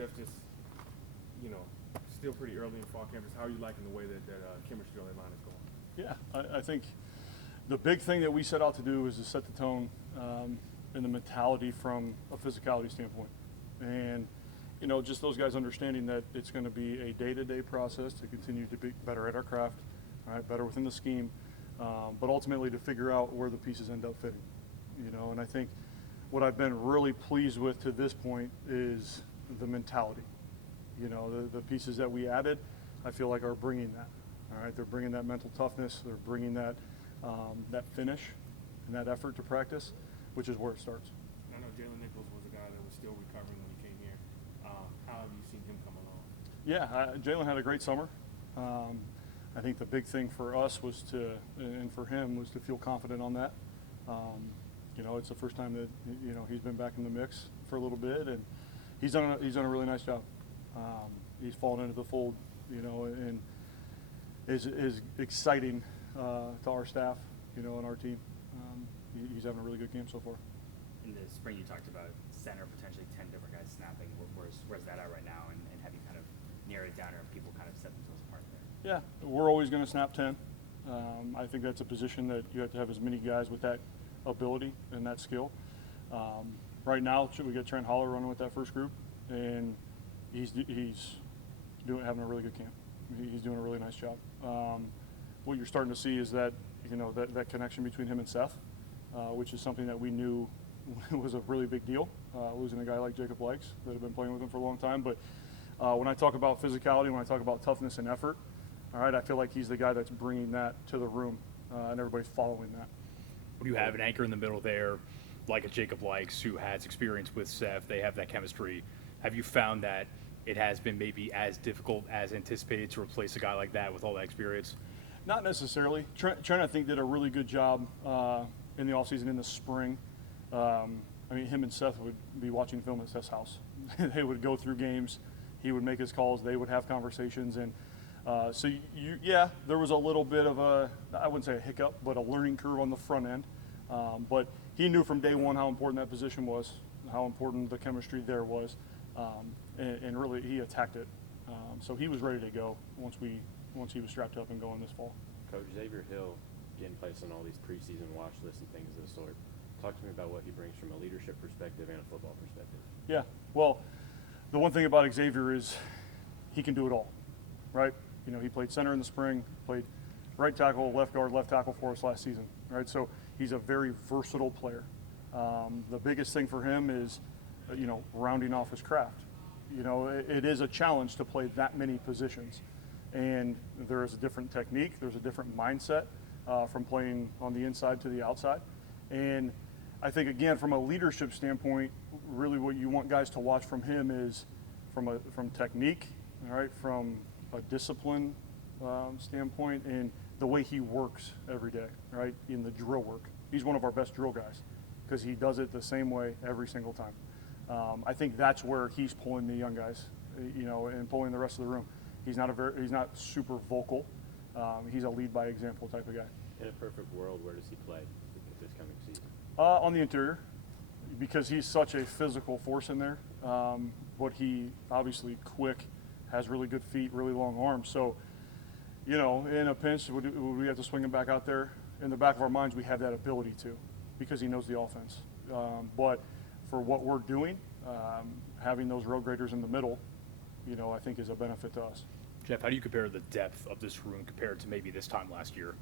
Jeff, just, still pretty early in fall campus. How are you liking the way that chemistry on that line is going? Yeah, I think the big thing that we set out to do is to set the tone and the mentality from a physicality standpoint. And, just those guys understanding that it's going to be a day-to-day process to continue to be better at our craft, all right, better within the scheme, but ultimately to figure out where the pieces end up fitting. And I think what I've been really pleased with to this point is the mentality. The pieces that we added, I feel like are bringing that. All right, they're bringing that mental toughness. They're bringing that that finish and that effort to practice, which is where it starts. I know Jalen Nichols was a guy that was still recovering when he came here. How have you seen him come along? Yeah, Jalen had a great summer. I think the big thing for us was and for him was to feel confident on that. It's the first time that he's been back in the mix for a little bit, and he's done a really nice job. He's fallen into the fold, and is exciting to our staff, and our team. He's having a really good game so far. In the spring, you talked about center, potentially 10 different guys snapping. Where's that at right now, and have you kind of narrowed it down, or have people kind of set themselves apart there? Yeah, we're always going to snap 10. I think that's a position that you have to have as many guys with that ability and that skill. Right now, we got Trent Holler running with that first group, and he's having a really good camp. He's doing a really nice job. What you're starting to see is that that connection between him and Seth, which is something that we knew was a really big deal, losing a guy like Jacob Likes that had been playing with him for a long time. But when I talk about physicality, when I talk about toughness and effort, all right, I feel like he's the guy that's bringing that to the room, and everybody's following that. When you have an anchor in the middle there, like a Jacob Likes, who has experience with Seth, they have that chemistry. Have you found that it has been maybe as difficult as anticipated to replace a guy like that with all that experience? Not necessarily. Trent, I think, did a really good job in the offseason, in the spring. Him and Seth would be watching film at Seth's house. They would go through games. He would make his calls. They would have conversations. And there was a little bit of I wouldn't say a hiccup, but a learning curve on the front end. But he knew from day one how important that position was, how important the chemistry there was, and really he attacked it. So he was ready to go once he was strapped up and going this fall. Coach Xavier Hill getting placed on all these preseason watch lists and things of this sort. Talk to me about what he brings from a leadership perspective and a football perspective. Yeah, well, the one thing about Xavier is he can do it all, right? He played center in the spring, played right tackle, left guard, left tackle for us last season, right? So he's a very versatile player. The biggest thing for him is, rounding off his craft. It is a challenge to play that many positions, and there is a different technique, there's a different mindset from playing on the inside to the outside. And I think, again, from a leadership standpoint, really what you want guys to watch from him is from technique, all right, from a discipline standpoint, and the way he works every day, right, in the drill work. He's one of our best drill guys because he does it the same way every single time. I think that's where he's pulling the young guys, and pulling the rest of the room. He's not super vocal. He's a lead by example type of guy. In a perfect world, where does he play this coming season? On the interior, because he's such a physical force in there. But he obviously quick, has really good feet, really long arms. So, in a pinch, would we have to swing him back out there? In the back of our minds, we have that ability to, because he knows the offense. But for what we're doing, having those road graders in the middle, I think is a benefit to us. Jeff, how do you compare the depth of this room compared to maybe this time last year?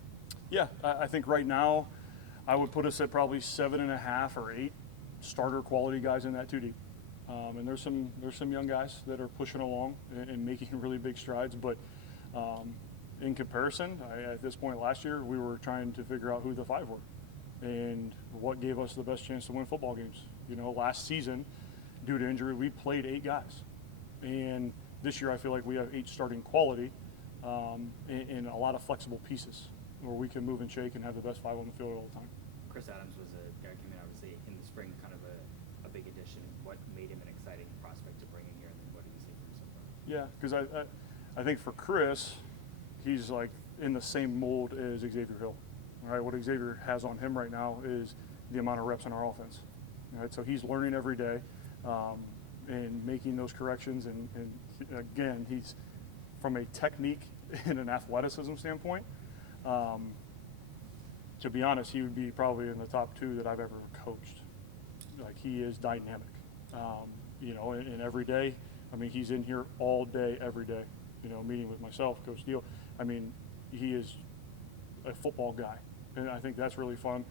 Yeah, I think right now I would put us at probably 7.5 or 8 starter quality guys in that 2D. And there's some young guys that are pushing along and making really big strides. But in comparison, at this point last year, we were trying to figure out who the 5 were and what gave us the best chance to win football games. Last season, due to injury, we played 8 guys. And this year I feel like we have 8 starting quality and a lot of flexible pieces where we can move and shake and have the best 5 on the field all the time. Chris Adams was a guy who came in, obviously, in the spring, kind of a big addition. What made him an exciting prospect to bring in here, and then what did you see from him so far? Yeah, because I think for Chris, he's like in the same mold as Xavier Hill. All right, what Xavier has on him right now is the amount of reps in our offense. All right, so he's learning every day. and making those corrections. And again, he's from a technique and an athleticism standpoint. To be honest, he would be probably in the top 2 that I've ever coached. Like, he is dynamic, you know, and every day, I mean, he's in here all day, every day, you know, meeting with myself, Coach Steele. I mean, he is a football guy, and I think that's really fun.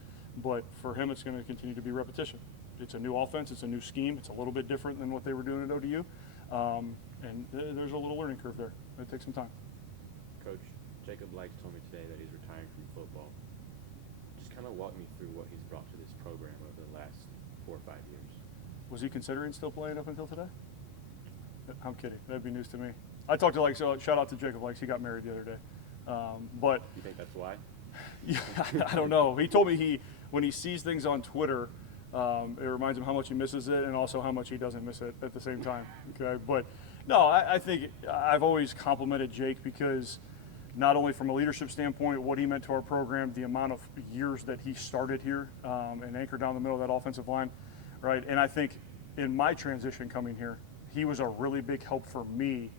But for him, it's going to continue to be repetition. It's a new offense, it's a new scheme, it's a little bit different than what they were doing at ODU, and there's a little learning curve there. It takes some time. Coach, Jacob Likes told me today that he's retiring from football. Just kind of walk me through what he's brought to this program over the last 4 or 5 years. Was he considering still playing up until today? I'm kidding. That'd be news to me. I talked to so shout out to Jacob Likes. He got married the other day. But You think that's why? yeah, I don't know. He told me when he sees things on Twitter, it reminds him how much he misses it and also how much he doesn't miss it at the same time. Okay, but no, I think I've always complimented Jake because not only from a leadership standpoint, what he meant to our program, the amount of years that he started here and anchored down the middle of that offensive line, right? And I think in my transition coming here, he was a really big help for me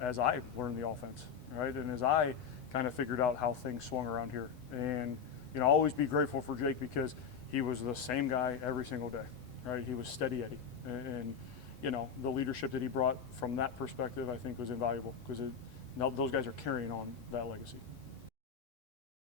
as I learned the offense, right? And as I kind of figured out how things swung around here. And, you know, I'll always be grateful for Jake because he was the same guy every single day, right? He was steady Eddie. And you know, the leadership that he brought from that perspective, I think, was invaluable because those guys are carrying on that legacy.